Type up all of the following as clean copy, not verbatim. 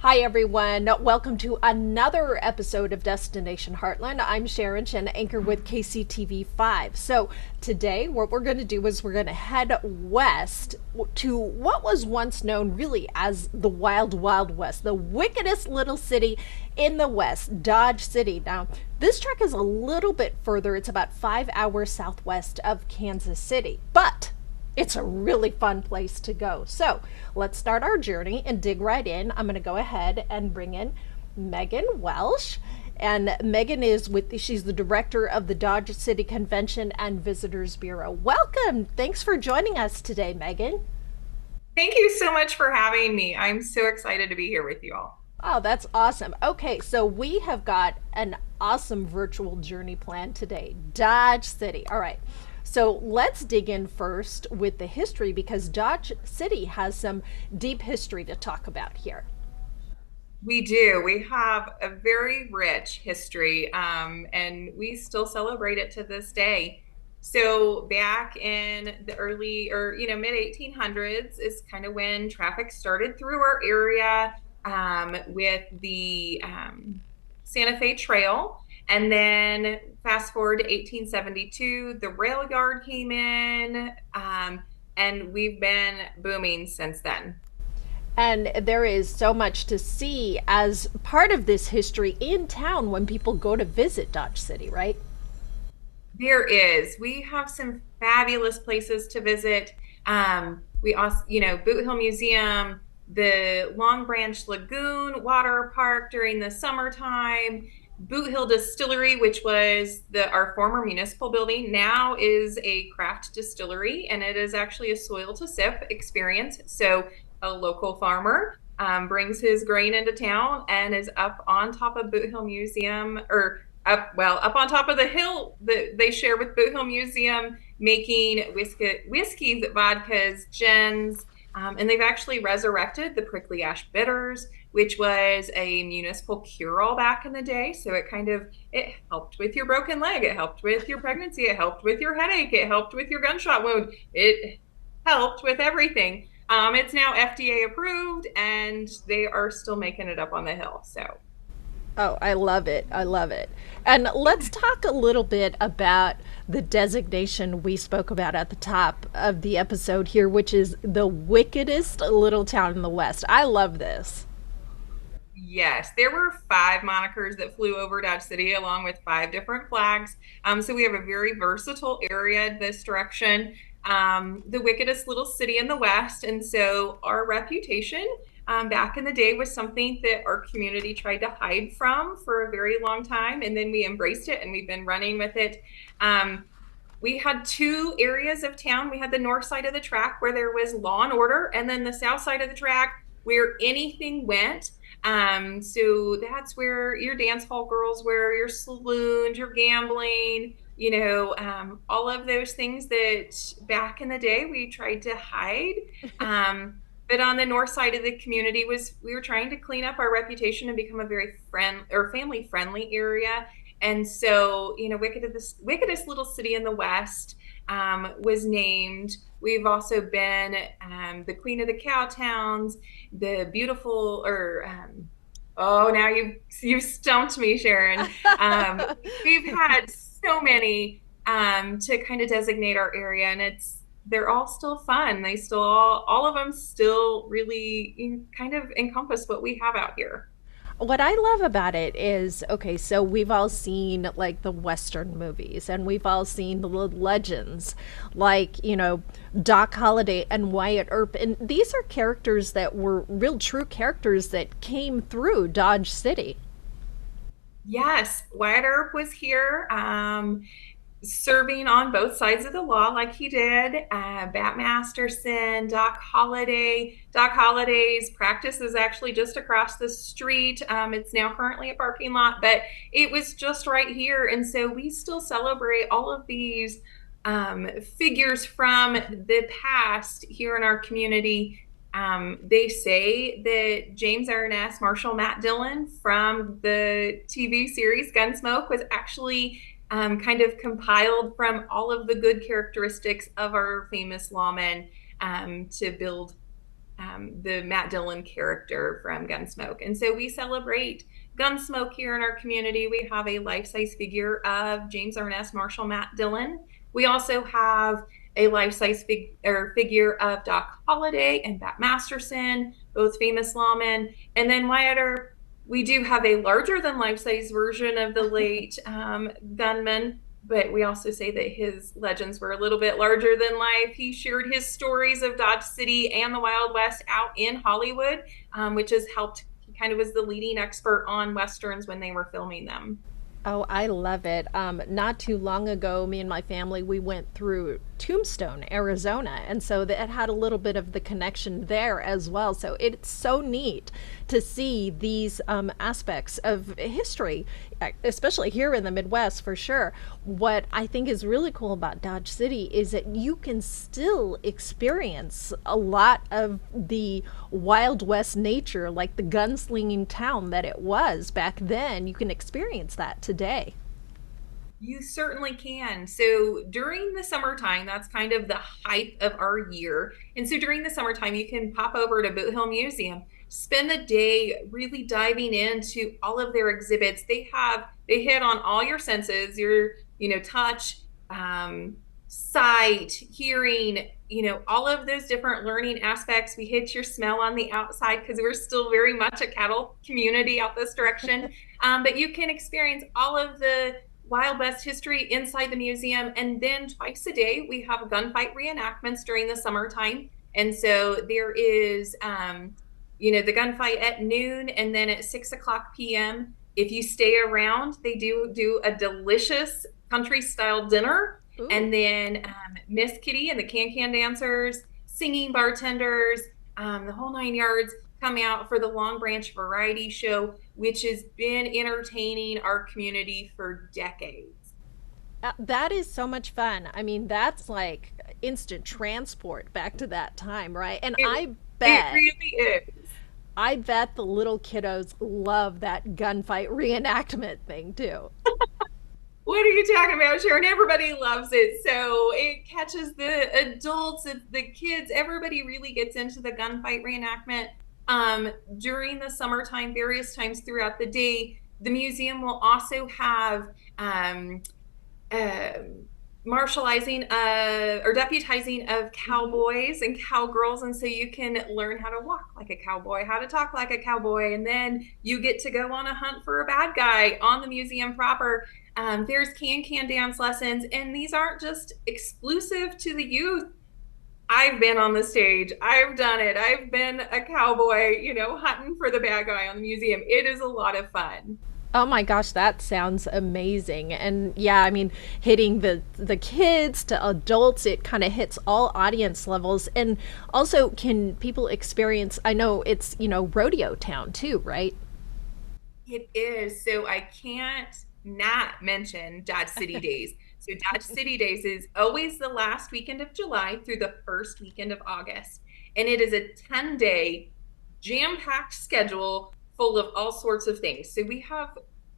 Hi, everyone. Welcome to another episode of Destination Heartland. I'm Sharon Chen, anchor with KCTV5. So, today, what we're going to do is we're going to head west to what was once known really as the Wild Wild West, the wickedest little city in the West, Dodge City. Now, this trek is a little bit further, it's about 5 hours southwest of Kansas City. But it's a really fun place to go. So let's start our journey and dig right in. I'm going to go ahead and bring in Megan Welsh. And Megan she's the director of the Dodge City Convention and Visitors Bureau. Welcome. Thanks for joining us today, Megan. Thank you so much for having me. I'm so excited to be here with you all. Oh, that's awesome. Okay, so we have got an awesome virtual journey planned today. Dodge City. All right. So let's dig in first with the history because Dodge City has some deep history to talk about here. We do. We have a very rich history, and we still celebrate it to this day. So back in the early or mid 1800s is kind of when traffic started through our area with the Santa Fe Trail. And then fast forward to 1872, the rail yard came in, and we've been booming since then. And there is so much to see as part of this history in town when people go to visit Dodge City, right? There is. We have some fabulous places to visit. We also, Boot Hill Museum, the Long Branch Lagoon Water Park during the summertime, Boot Hill Distillery, which was our former municipal building, now is a craft distillery, and it is actually a soil to sip experience. So a local farmer brings his grain into town and is up on top of Boot Hill Museum up on top of the hill that they share with Boot Hill Museum, making whiskeys, vodkas, gins, and they've actually resurrected the prickly ash bitters, which was a municipal cure-all back in the day. So it helped with your broken leg, it helped with your pregnancy, it helped with your headache, it helped with your gunshot wound, it helped with everything. It's now FDA approved, and they are still making it up on the hill. So Oh, I love it. I love it. And let's talk a little bit about the designation we spoke about at the top of the episode here, which is the wickedest little town in the West. I love this. yes, there were five monikers that flew over Dodge City along with five different flags. So we have a very versatile area in this direction. The wickedest little city in the West. And so our reputation back in the day was something that our community tried to hide from for a very long time. And then we embraced it and we've been running with it. We had two areas of town. We had the north side of the track where there was law and order, and then the south side of the track where anything went. So that's where your dance hall girls were, your saloons, your gambling, all of those things that back in the day we tried to hide. But on the north side of the community was we were trying to clean up our reputation and become a very friend or family friendly area. And so, wickedest little city in the West was named. We've also been the queen of the cow towns, the beautiful, oh, now you've stumped me, Sharon. Um, we've had so many to kind of designate our area, and they're all still fun. They still all of them still really kind of encompass what we have out here. What I love about it is okay, so we've all seen like the Western movies and we've all seen the legends like, Doc Holliday and Wyatt Earp. And these are characters that were real true characters that came through Dodge City. Yes, Wyatt Earp was here. Serving on both sides of the law like he did. Bat Masterson, Doc Holliday. Doc Holliday's practice is actually just across the street. It's now currently a parking lot, but it was just right here. And so we still celebrate all of these figures from the past here in our community. They say that James Arness, Marshall Matt Dillon from the TV series Gunsmoke was actually kind of compiled from all of the good characteristics of our famous lawmen to build the Matt Dillon character from Gunsmoke. And so we celebrate Gunsmoke here in our community. We have a life-size figure of James Ernest Marshall Matt Dillon. We also have a life-size figure of Doc Holliday and Bat Masterson, both famous lawmen. And then we do have a larger than life-size version of the late gunman, but we also say that his legends were a little bit larger than life. He shared his stories of Dodge City and the Wild West out in Hollywood, which has helped. He kind of was the leading expert on Westerns when they were filming them. Oh, I love it. Not too long ago, me and my family, we went through Tombstone, Arizona. And so that had a little bit of the connection there as well. So it's so neat to see these aspects of history, especially here in the Midwest for sure. What I think is really cool about Dodge City is that you can still experience a lot of the Wild West nature, like the gunslinging town that it was back then. You can experience that today. You certainly can. So during the summertime, that's kind of the height of our year. And so during the summertime, you can pop over to Boot Hill Museum, spend the day really diving into all of their exhibits. They hit on all your senses, touch, sight, hearing, all of those different learning aspects. We hit your smell on the outside because we're still very much a cattle community out this direction. But you can experience all of the Wild West history inside the museum. And then twice a day, we have gunfight reenactments during the summertime. And so there is, the gunfight at noon and then at 6 o'clock p.m. If you stay around, they do a delicious country style dinner. Ooh. And then Miss Kitty and the Can dancers, singing bartenders, the whole 9 yards come out for the Long Branch Variety Show, which has been entertaining our community for decades. That is so much fun. I mean, that's like instant transport back to that time, right? And It, it really is. I bet the little kiddos love that gunfight reenactment thing too. What are you talking about, Sharon? Everybody loves it. So it catches the adults, the kids, everybody really gets into the gunfight reenactment. During the summertime, various times throughout the day, the museum will also have uh, marshalizing or deputizing of cowboys and cowgirls. And so you can learn how to walk like a cowboy, how to talk like a cowboy, and then you get to go on a hunt for a bad guy on the museum proper. There's can dance lessons, and these aren't just exclusive to the youth. I've been on the stage. I've done it. I've been a cowboy, hunting for the bad guy on the museum. It is a lot of fun. Oh my gosh, that sounds amazing. And yeah, I mean, hitting the kids to adults, it kind of hits all audience levels. And also, can people experience, I know it's, rodeo town too, right? It is. So I can't not mention Dodge City Days. So Dodge City Days is always the last weekend of July through the first weekend of August. And it is a 10-day jam-packed schedule full of all sorts of things. So we have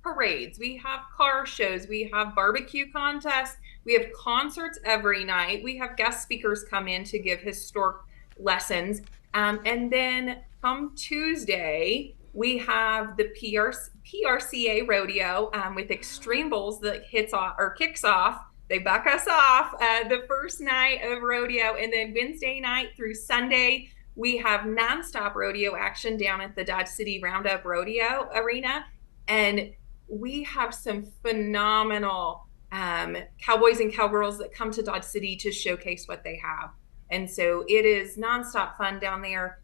parades, we have car shows, we have barbecue contests, we have concerts every night. We have guest speakers come in to give historic lessons. And then come Tuesday, we have the PRCA rodeo with Extreme Bulls that kicks off. They buck us off the first night of rodeo, and then Wednesday night through Sunday we have nonstop rodeo action down at the Dodge City Roundup Rodeo Arena, and we have some phenomenal cowboys and cowgirls that come to Dodge City to showcase what they have, and so it is nonstop fun down there.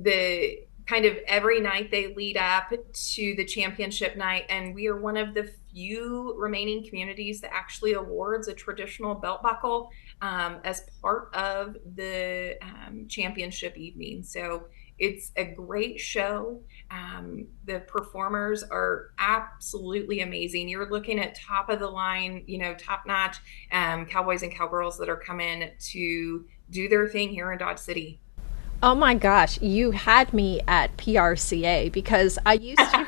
The kind of every night they lead up to the championship night, and we are one of the few remaining communities that actually awards a traditional belt buckle as part of the championship evening. So it's a great show. The performers are absolutely amazing. You're looking at top of the line, top notch cowboys and cowgirls that are coming to do their thing here in Dodge City. Oh my gosh, you had me at PRCA because I used to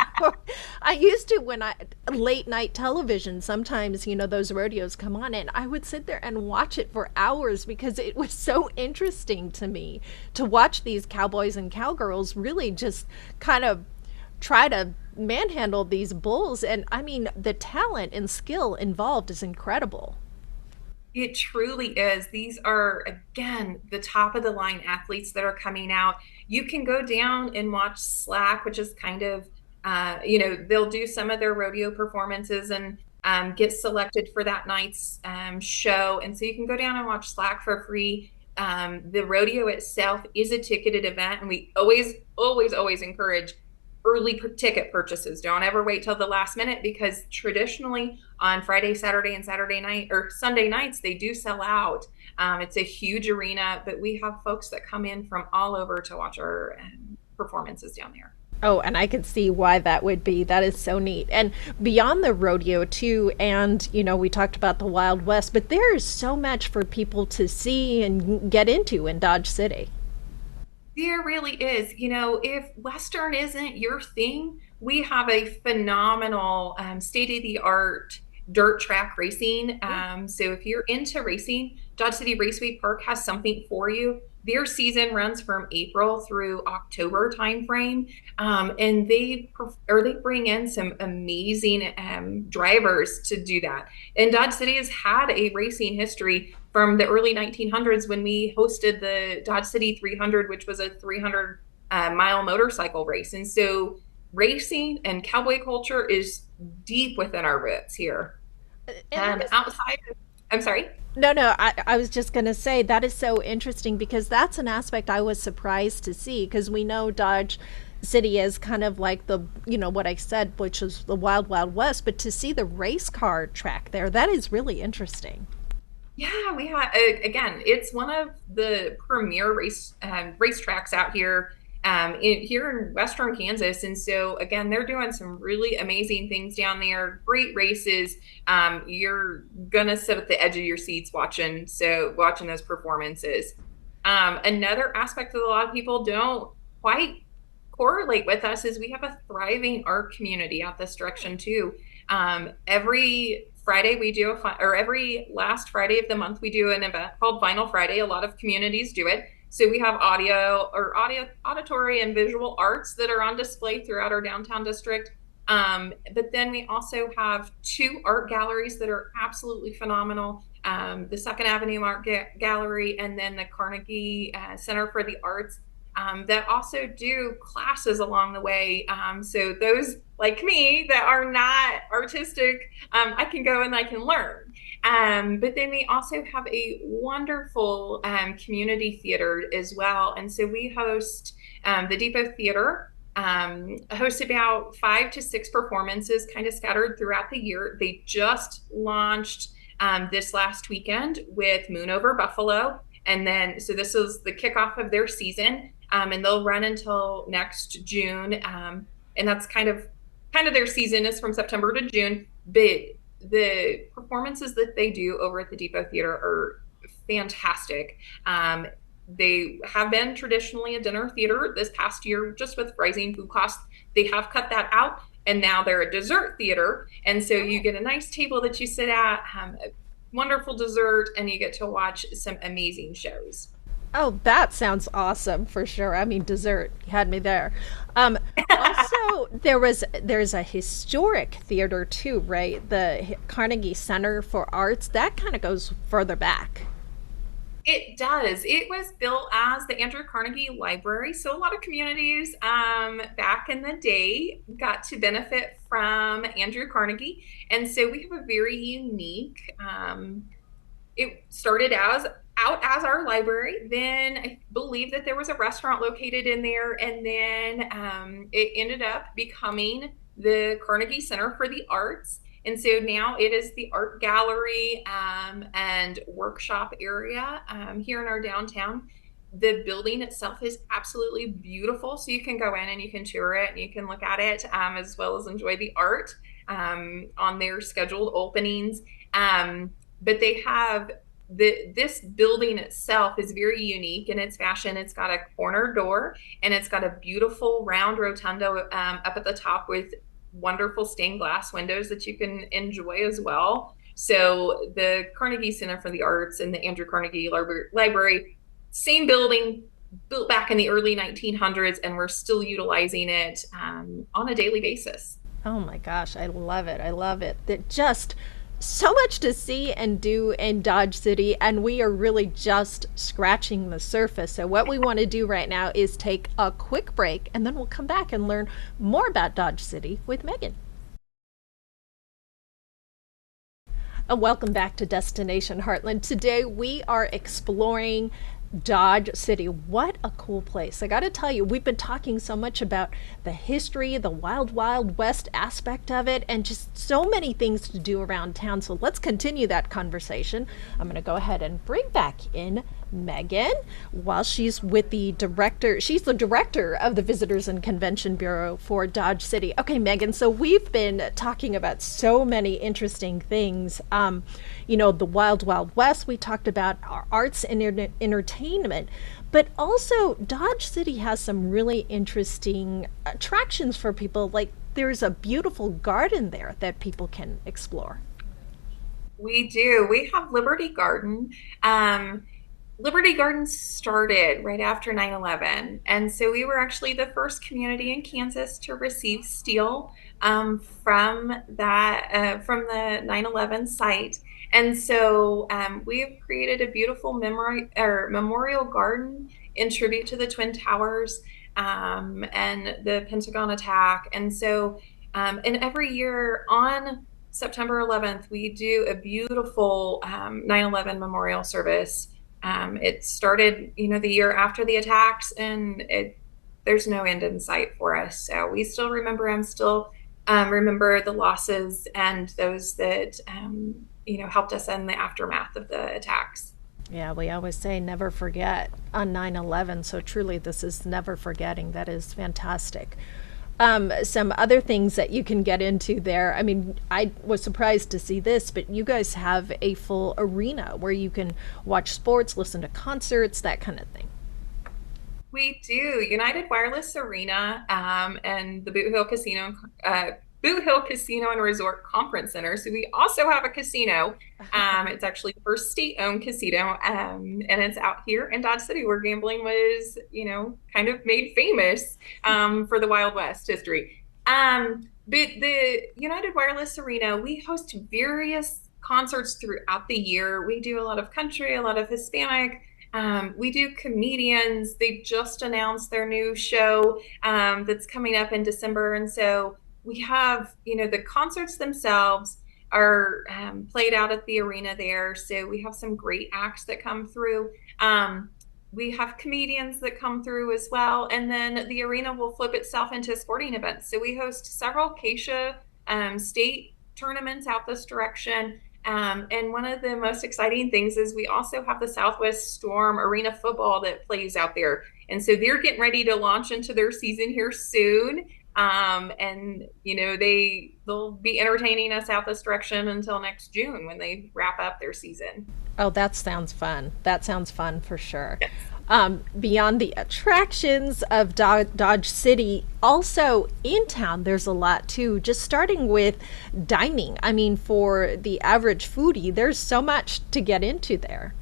I used to when I late night television, sometimes, those rodeos come on and I would sit there and watch it for hours because it was so interesting to me to watch these cowboys and cowgirls really just kind of try to manhandle these bulls. And I mean, the talent and skill involved is incredible. It truly is. These are, again, the top of the line athletes that are coming out. You can go down and watch Slack, which is kind of, they'll do some of their rodeo performances and get selected for that night's show. And so you can go down and watch Slack for free. The rodeo itself is a ticketed event, and we always, always, always encourage early ticket purchases. Don't ever wait till the last minute, because traditionally on Friday, Saturday, and Saturday night or Sunday nights, they do sell out. It's a huge arena, but we have folks that come in from all over to watch our performances down there. Oh, and I could see why that would be. That is so neat. And beyond the rodeo, too, and, we talked about the Wild West, but there is so much for people to see and get into in Dodge City. There really is. If Western isn't your thing, we have a phenomenal state of the art dirt track racing. So if you're into racing, Dodge City Raceway Park has something for you. Their season runs from April through October timeframe, and they bring in some amazing drivers to do that. And Dodge City has had a racing history from the early 1900s when we hosted the Dodge City 300, which was a 300 mile motorcycle race. And so racing and cowboy culture is deep within our roots here. And that is Outside of, I'm sorry. No, no, I was just going to say that is so interesting because that's an aspect I was surprised to see because we know Dodge City is kind of like what I said, which is the Wild Wild West, but to see the race car track there, that is really interesting. Yeah, we have again. It's one of the premier race tracks out here, here in Western Kansas, and so again, they're doing some really amazing things down there. Great races. You're gonna sit at the edge of your seats watching those performances. Another aspect that a lot of people don't quite correlate with us is we have a thriving art community out this direction too. Every Friday we do or every last Friday of the month we do an event called Vinyl Friday. A lot of communities do it. So we have auditory and visual arts that are on display throughout our downtown district. But then we also have two art galleries that are absolutely phenomenal. The Second Avenue Art Gallery and then the Carnegie Center for the Arts that also do classes along the way. So those like me that are not artistic, I can go and I can learn. But then we also have a wonderful community theater as well. And so we host the Depot Theater, host about 5 to 6 performances kind of scattered throughout the year. They just launched this last weekend with Moon Over Buffalo. And then, so this is the kickoff of their season, and they'll run until next June. And that's kind of their season is from September to June. But the performances that they do over at the Depot Theater are fantastic. They have been traditionally a dinner theater. This past year, just with rising food costs, they have cut that out, and now they're a dessert theater. And so you get a nice table that you sit at, a wonderful dessert, and you get to watch some amazing shows. Oh, that sounds awesome for sure. I mean, dessert you had me there. Also, there's a historic theater too, right? The Carnegie Center for Arts that kind of goes further back. It does. It was built as the Andrew Carnegie Library. So a lot of communities back in the day got to benefit from Andrew Carnegie. And so we have a very unique, it started out as our library. Then I believe that there was a restaurant located in there. And then it ended up becoming the Carnegie Center for the Arts. And so now it is the art gallery and workshop area here in our downtown. The building itself is absolutely beautiful. So you can go in and you can tour it and you can look at it as well as enjoy the art on their scheduled openings. But they have this building itself is very unique in its fashion. It's got a corner door and it's got a beautiful round rotunda up at the top with wonderful stained glass windows that you can enjoy as well. So the Carnegie Center for the Arts and the Andrew Carnegie Library, same building, built back in the early 1900s, and we're still utilizing it on a daily basis. Oh my gosh, I love it. I love it. That just so much to see and do in Dodge City, and we are really just scratching the surface. So, what we want to do right now is take a quick break, and then we'll come back and learn more about Dodge City with Megan. And welcome back to Destination Heartland. Today we are exploring Dodge City. What a cool place. I got to tell you, we've been talking so much about the history, the wild, wild west aspect of it, and just so many things to do around town. So let's continue that conversation. I'm going to go ahead and bring back in Megan while she's with the director. She's the director of the Visitors and Convention Bureau for Dodge City. Okay, Megan, so we've been talking about so many interesting things. The Wild Wild West, we talked about our arts and entertainment, but also Dodge City has some really interesting attractions for people. Like there's a beautiful garden there that people can explore. We do. We have Liberty Garden. Um, Liberty Gardens started right after 9/11. And so we were actually the first community in Kansas to receive steel from the 9/11 site. And so we've created a beautiful memory or memorial garden in tribute to the Twin Towers and the Pentagon attack. And every year on September 11th, we do a beautiful 9/11 memorial service. It started, the year after the attacks, and there's no end in sight for us. So we still remember them, still remember the losses and those that, helped us in the aftermath of the attacks. Yeah, we always say never forget on 9/11. So truly, this is never forgetting. That is fantastic. Some other things that you can get into there. I mean, I was surprised to see this, but you guys have a full arena where you can watch sports, listen to concerts, that kind of thing. We do. United Wireless Arena and the Boot Hill Casino and Resort Conference Center. So we also have a casino. It's actually the first state-owned casino, and it's out here in Dodge City, where gambling was, kind of made famous for the Wild West history. But the United Wireless Arena, we host various concerts throughout the year. We do a lot of country, a lot of Hispanic. We do comedians. They just announced their new show that's coming up in December. And so we have, the concerts themselves are played out at the arena there. So we have some great acts that come through. We have comedians that come through as well. And then the arena will flip itself into sporting events. So we host several Acacia state tournaments out this direction. And one of the most exciting things is we also have the Southwest Storm Arena football that plays out there. And so they're getting ready to launch into their season here soon. And they'll be entertaining us out this direction until next June when they wrap up their season. Oh, that sounds fun. That sounds fun for sure. Beyond the attractions of Dodge City, also in town, there's a lot too. Just starting with dining. I mean, for the average foodie, there's so much to get into there.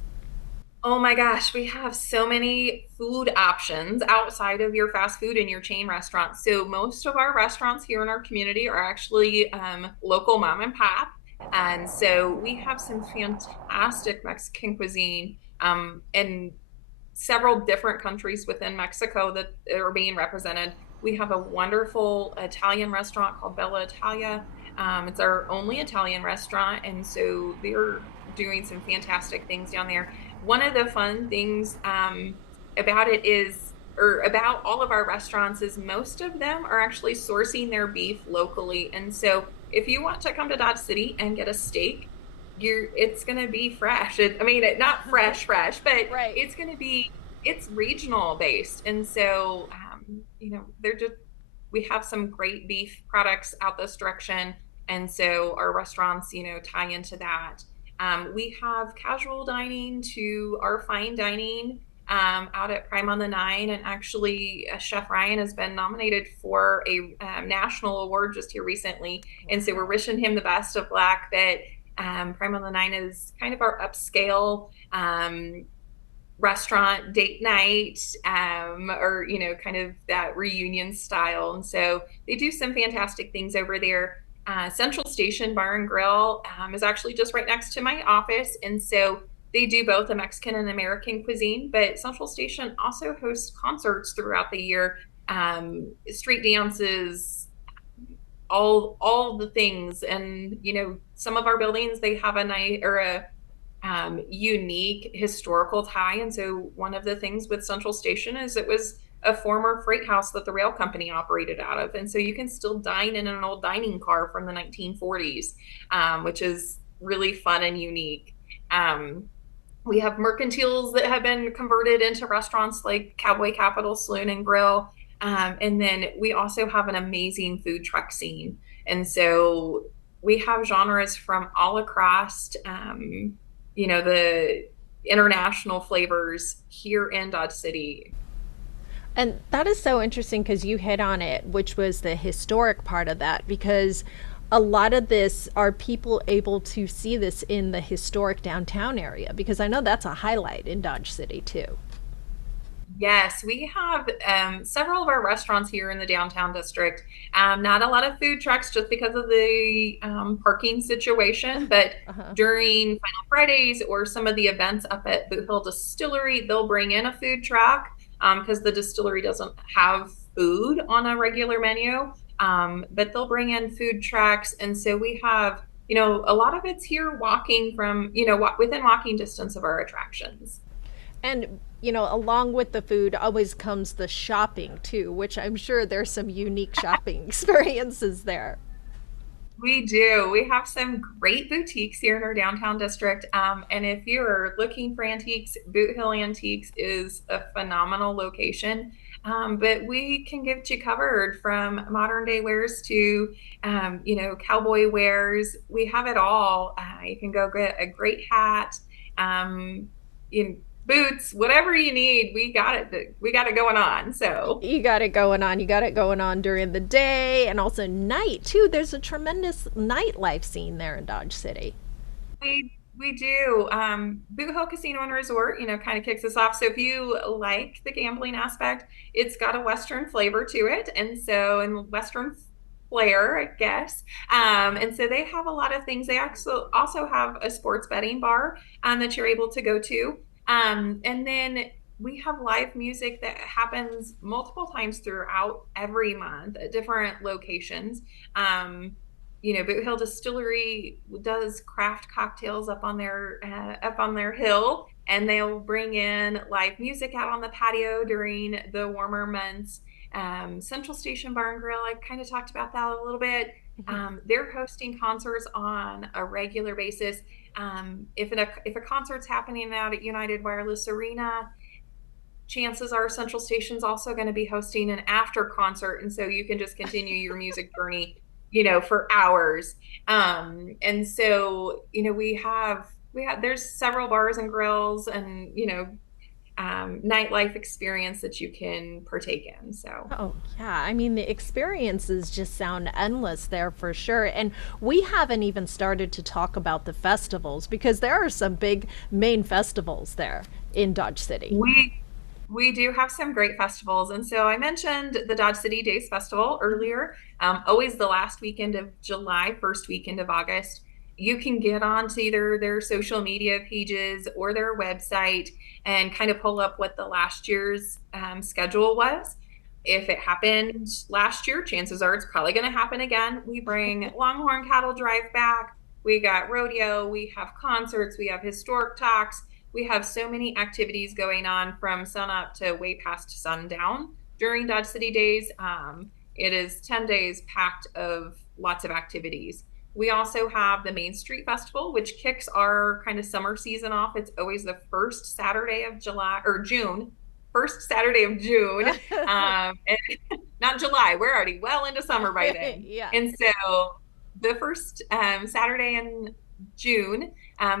Oh my gosh, we have so many food options outside of your fast food and your chain restaurants. So most of our restaurants here in our community are actually local mom and pop. And so we have some fantastic Mexican cuisine and several different countries within Mexico that are being represented. We have a wonderful Italian restaurant called Bella Italia. It's our only Italian restaurant, and so they're doing some fantastic things down there. One of the fun things about it is, or about all of our restaurants, is most of them are actually sourcing their beef locally. And so if you want to come to Dodge City and get a steak, it's going to be fresh. Not fresh, but Right. it's regional based. And so, they're just, we have some great beef products out this direction. And so our restaurants, tie into that. We have casual dining to our fine dining. out at Prime on the Nine. And actually, Chef Ryan has been nominated for a national award just here recently. And so we're Wow. wishing him the best of luck. That Prime on the Nine is kind of our upscale restaurant date night, or kind of that reunion style. And so they do some fantastic things over there. Central Station Bar and Grill is actually just right next to my office, and so they do both a Mexican and American cuisine. But Central Station also hosts concerts throughout the year, street dances, all the things. And some of our buildings, they have a night or a unique historical tie. And so one of the things with Central Station is it was a former freight house that the rail company operated out of. And so you can still dine in an old dining car from the 1940s, which is really fun and unique. We have mercantiles that have been converted into restaurants like Cowboy Capital Saloon and Grill. And then we also have an amazing food truck scene. And so we have genres from all across, the international flavors here in Dodge City. And that is so interesting because you hit on it, which was the historic part of that. Because a lot of this, are people able to see this in the historic downtown area? Because I know that's a highlight in Dodge City too. Yes, we have several of our restaurants here in the downtown district. Not a lot of food trucks just because of the parking situation, but Uh-huh. during Final Fridays or some of the events up at Boot Hill Distillery, they'll bring in a food truck because the distillery doesn't have food on a regular menu. But they'll bring in food trucks. And so we have, a lot of it's here walking from, within walking distance of our attractions. And, along with the food always comes the shopping too, which I'm sure there's some unique shopping experiences there. We do. We have some great boutiques here in our downtown district. And if you're looking for antiques, Boot Hill Antiques is a phenomenal location. But we can get you covered from modern day wares to, cowboy wares. We have it all. You can go get a great hat, um, in boots, whatever you need. We got it. We got it going on. So. You got it going on. You got it going on during the day and also night too. There's a tremendous nightlife scene there in Dodge City. We do. Boot Hill Casino and Resort, kind of kicks us off. So if you like the gambling aspect, it's got a Western flavor to it, and so and Western flair, I guess. And so they have a lot of things. They also have a sports betting bar that you're able to go to. And then we have live music that happens multiple times throughout every month at different locations. Um, Boot Hill Distillery does craft cocktails up on their hill, and they'll bring in live music out on the patio during the warmer months. Central Station Bar and Grill, I kind of talked about that a little bit. They're hosting concerts on a regular basis. If a concert's happening out at United Wireless Arena, chances are Central Station's also going to be hosting an after concert, and so you can just continue your music journey, for hours. And so we have there's several bars and grills and nightlife experience that you can partake in. So. Oh, yeah. I mean, the experiences just sound endless there for sure. And we haven't even started to talk about the festivals because there are some big main festivals there in Dodge City. We do have some great festivals. And so I mentioned the Dodge City Days Festival earlier, always the last weekend of July, first weekend of August. You can get onto either their social media pages or their website and kind of pull up what the last year's schedule was. If it happened last year, chances are it's probably going to happen again. We bring Longhorn Cattle Drive back. We got rodeo. We have concerts. We have historic talks. We have so many activities going on from sunup to way past sundown during Dodge City Days. It is 10 days packed of lots of activities. We also have the Main Street Festival, which kicks our kind of summer season off. It's always the first Saturday of July or June, first Saturday of June, and not July. We're already well into summer by then. Yeah. And so the first Saturday in June,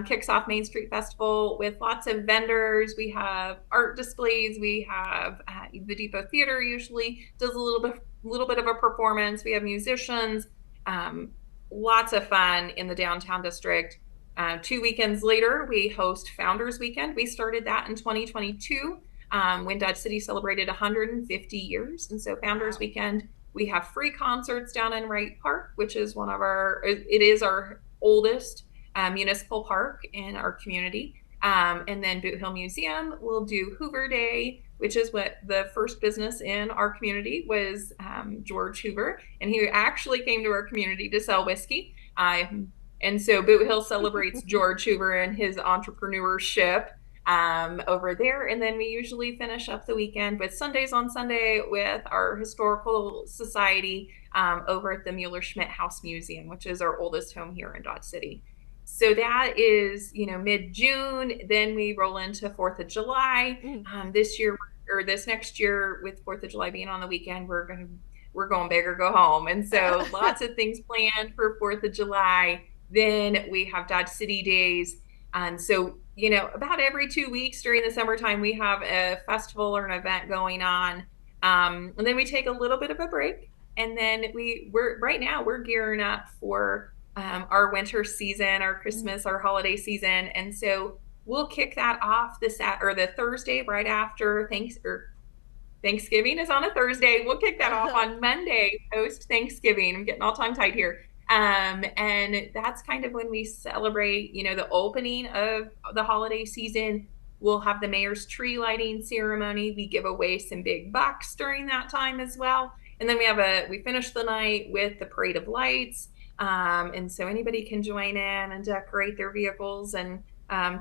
kicks off Main Street Festival with lots of vendors. We have art displays. We have the Depot Theater usually does a little bit of a performance. We have musicians, um, lots of fun in the downtown district. 2 weekends later, we host Founders Weekend. We started that in 2022 when Dodge City celebrated 150 years. And so Founders Wow. Weekend, we have free concerts down in Wright Park, which is it is our oldest municipal park in our community. And then Boot Hill Museum will do Hoover Day, which is what the first business in our community was, George Hoover. And he actually came to our community to sell whiskey. And so Boot Hill celebrates George Hoover and his entrepreneurship over there. And then we usually finish up the weekend with Sundays on Sunday with our historical society over at the Mueller Schmidt House Museum, which is our oldest home here in Dodge City. So that is, mid-June. Then we roll into 4th of July. Mm. This year or this next year, with 4th of July being on the weekend, we're going big or go home. And so lots of things planned for 4th of July. Then we have Dodge City Days. And so, about every 2 weeks during the summertime, we have a festival or an event going on. And then we take a little bit of a break. And then we're right now we're gearing up for our winter season, our Mm. Christmas, our holiday season. And so we'll kick that off the Thursday right after Thanksgiving is on a Thursday. We'll kick that off on Monday post Thanksgiving. I'm getting all tongue tied here. And that's kind of when we celebrate, the opening of the holiday season. We'll have the mayor's tree lighting ceremony. We give away some big bucks during that time as well. And then we finish the night with the parade of lights. And so anybody can join in and decorate their vehicles and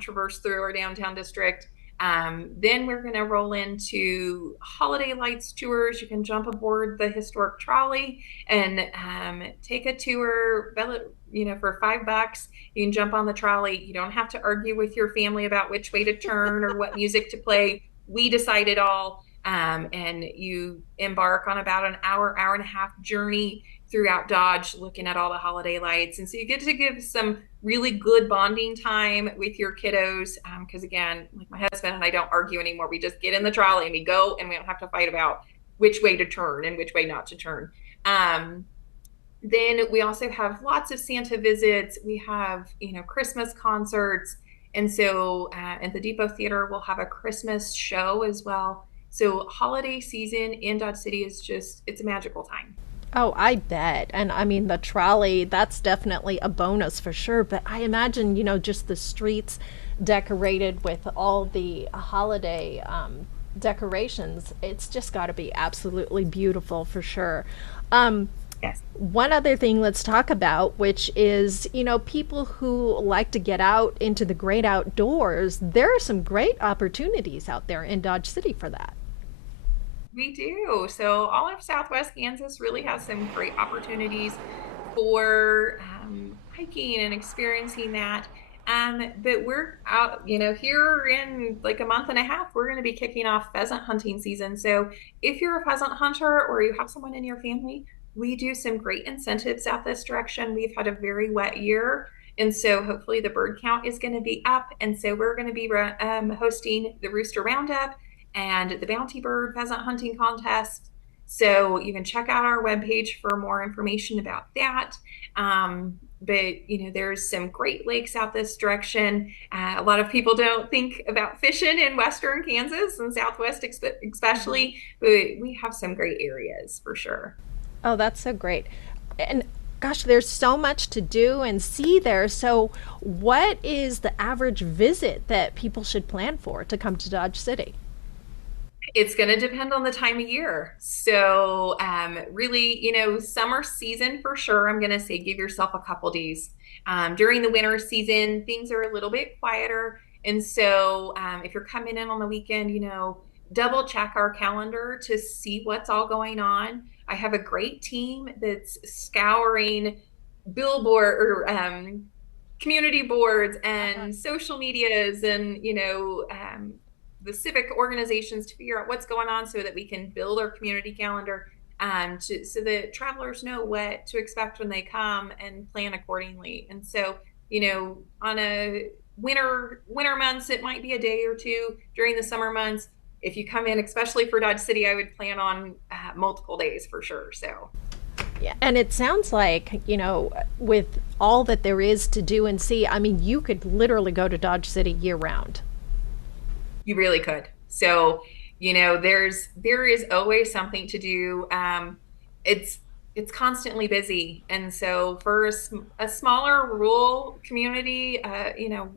traverse through our downtown district. Then we're going to roll into holiday lights tours. You can jump aboard the historic trolley and take a tour. For $5, you can jump on the trolley. You don't have to argue with your family about which way to turn or what music to play. We decide it all. And you embark on about an hour and a half journey throughout Dodge looking at all the holiday lights. And so you get to give some really good bonding time with your kiddos. Because again, like my husband and I don't argue anymore. We just get in the trolley and we go, and we don't have to fight about which way to turn and which way not to turn. Then we also have lots of Santa visits. We have, Christmas concerts. And so at the Depot Theater, we'll have a Christmas show as well. So holiday season in Dodge City it's a magical time. Oh, I bet. And I mean, the trolley, that's definitely a bonus for sure. But I imagine, just the streets decorated with all the holiday decorations, it's just got to be absolutely beautiful for sure. Um, Yes. One other thing let's talk about, which is, people who like to get out into the great outdoors, there are some great opportunities out there in Dodge City for that. We do. So all of Southwest Kansas really has some great opportunities for hiking and experiencing that. But we're out, here in like a month and a half, we're going to be kicking off pheasant hunting season. So if you're a pheasant hunter or you have someone in your family, we do some great incentives out this direction. We've had a very wet year. And so hopefully the bird count is going to be up. And so we're going to be hosting the Rooster Roundup and the Bounty Bird Pheasant Hunting Contest. So you can check out our webpage for more information about that. But there's some great lakes out this direction. A lot of people don't think about fishing in western Kansas and Southwest Mm-hmm. especially, but we have some great areas for sure. Oh, that's so great. And gosh, there's so much to do and see there. So, what is the average visit that people should plan for to come to Dodge City? It's going to depend on the time of year. So, really, summer season for sure, I'm going to say give yourself a couple days. During the winter season, things are a little bit quieter. And so, if you're coming in on the weekend, double check our calendar to see what's all going on. I have a great team that's scouring billboard or community boards Uh-huh. and social medias and the civic organizations to figure out what's going on so that we can build our community calendar so that travelers know what to expect when they come and plan accordingly. And so On a winter months, it might be a day or two. During the summer months, if you come in, especially for Dodge City, I would plan on multiple days for sure. So Yeah, and it sounds like, with all that there is to do and see, I mean, you could literally go to Dodge City year round. you really could. So, there is always something to do. It's it's constantly busy, and so for a smaller rural community,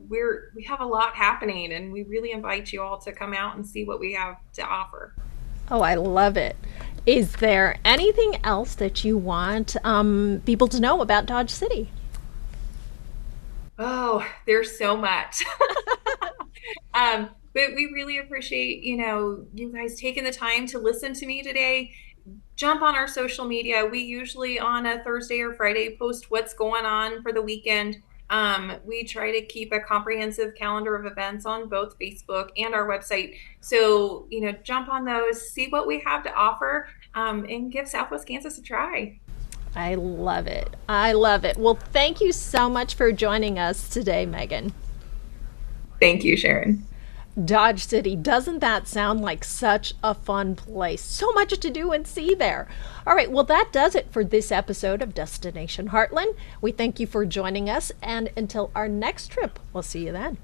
we have a lot happening, and we really invite you all to come out and see what we have to offer. Oh, I love it. Is there anything else that you want people to know about Dodge City? Oh, there's so much. But we really appreciate, you guys taking the time to listen to me today. Jump on our social media. We usually on a Thursday or Friday post what's going on for the weekend. We try to keep a comprehensive calendar of events on both Facebook and our website. So, jump on those, see what we have to offer, and give Southwest Kansas a try. I love it. I love it. Well, thank you so much for joining us today, Megan. Thank you, Sharon. Dodge City, doesn't that sound like such a fun place? So much to do and see there. All right, well, that does it for this episode of Destination Heartland. We thank you for joining us, and until our next trip, we'll see you then.